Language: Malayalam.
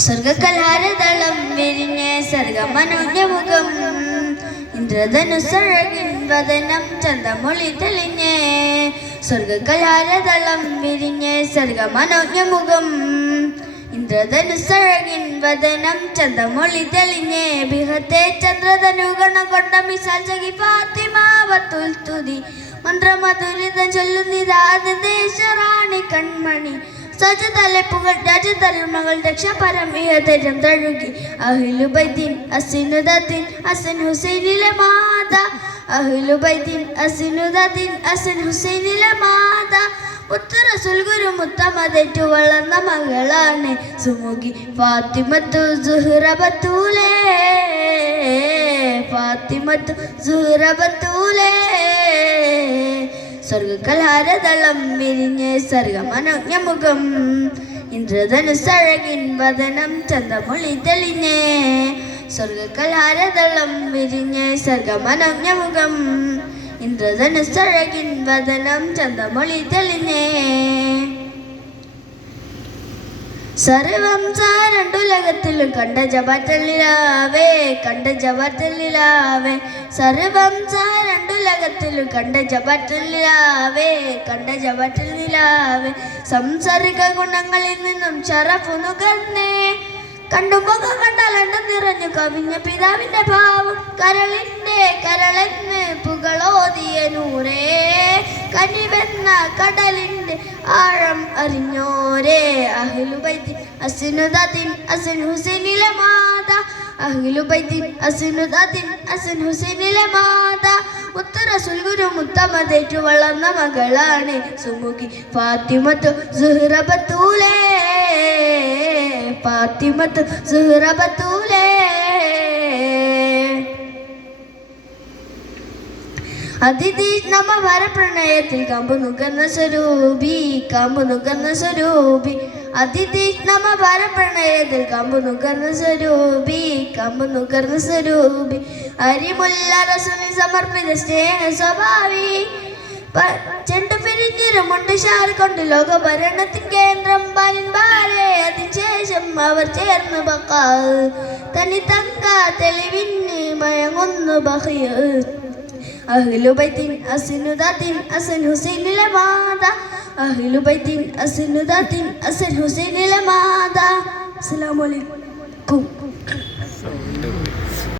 സ്വർഗകലാരതളം വിരിഞ്ഞ് സർഗമനുജമുഖം ഇന്ദ്രധനുസഴകിൻ വദനം ചന്തമൊളി തെളിഞ്ഞ് സ്വർഗകലാരതളം വിരിഞ്ഞ് സർഗമനുജമുഖം ഇന്ദ്രധനുസഴകിൻ വദനം ചന്തമൊളി തെളിഞ്ഞ് ബിഹത്തെ ചന്ദ്രധനുഗണ കൊണ്ട മിസാൽ സഖി ഫാത്തിമാവത്തുൽ തുതി മന്ത്രമധുരിതം ചൊല്ലുന്നിതാത് ദേശറാണി കൺമണി സജതലപ്പുകൾ രാജധർമ്മകൾ രക്ഷപരമിഹതരം തഴുകി അഹ്ലുബൈത്തിൻ അസിനുദത്തിൻ ഹസൻ ഹുസൈനിലെ മാത അഹ്ലുബൈത്തിൻ അസിനുദത്തിൻ ഹസൻ ഹുസൈനിലെ മാത മുത്തുറസുൽ ഗുരു മുത്തമതേറ്റു വളർന്ന മകളാണ് സുമുഖി ഫാത്തിമത്തു സുഹ്റ ബത്തൂലേ ഫാത്തിമത്തു സുഹ്റ ബത്തൂലേ സ്വർഗകലാരതളം വിരിഞ്ഞ് സർഗമനുജമുഖം ഇന്ദ്രധനുസഴകിൻ വദനം ചന്തമൊളി തെളിഞ്ഞ് സ്വർഗകലാരതളം വിരിഞ്ഞ് സർഗമനുജമുഖം ഇന്ദ്രധനുസഴകിൻ വദനം ചന്തമൊളി തെളിഞ്ഞ് സർവം രണ്ടുലകത്തിലും കണ്ട ജപാറ്റലിലാവേ കണ്ട ജപാറ്റലിലാവേ സർവം രണ്ടുലകത്തിലും കണ്ട ജപാറ്റലിലാവേ കണ്ട ജപാറ്റലിലാവേ സംസാരിക ഗുണങ്ങളിൽ നിന്നും ശറഫുനുകന്നേ കണ്ടുമുഖം കണ്ടാലെണ്ണം നിറഞ്ഞു കവിഞ്ഞ പിതാവിന്റെ ഭാവം കരളെന്ന് പുകളോതിയ നൂറേ കനിവെന്ന കടലിന്റെ ആഴം അറിഞ്ഞോരേ അഹ്ലുബൈത്തിൻ അസ്നുദത്തിൻ ഹസൻ ഹുസൈനിലെ മാത അഹ്ലുബൈത്തിൻ അസ്നുദത്തിൻ ഹസൻ ഹുസൈനിലെ മാത മുത്തുറസുൽ ഗുരു മുത്തമതേറ്റു വളർന്ന മകളാണ് സുമുഖി ഫാത്തിമത്തു സുഹ്റ ബത്തൂലേ ഫാത്തിമത്തു സുഹ്റ ബത്തൂലേ അതിതീഷ്ണമ വരപ്രണയത്തിൽ കമ്പു നുകർന്ന സ്വരൂപി അതിതീഷ്ണമ വരപ്രണയത്തിൽ കമ്പു നുകർന്ന സ്വരൂപി അരിമുല്ല റസൂലിന് സമർപ്പിത സ്നേഹ സ്വഭാവി ചെണ്ടു പിരിഞ്ഞിരുമുണ്ട് ഷാർ കൊണ്ട് ലോകഭരണത്തിൻ കേന്ദ്രം ബാലിൻപാരെ അതിശേഷം അവർ ചേർന്ന് ബക്കാ തനി തങ്ക തെളിവിന് മയങ്ങുന്നു ബഹിയ അഹ്ലുബൈത്തിൻ അസ്നുദത്തിൻ ഹസൻ ഹുസൈനിലെ മാത അഹ്ലുബൈത്തിൻ അസ്നുദത്തിൻ ഹസൻ ഹുസൈനിലെ മാത അസ്സലാമു അലൈക്കും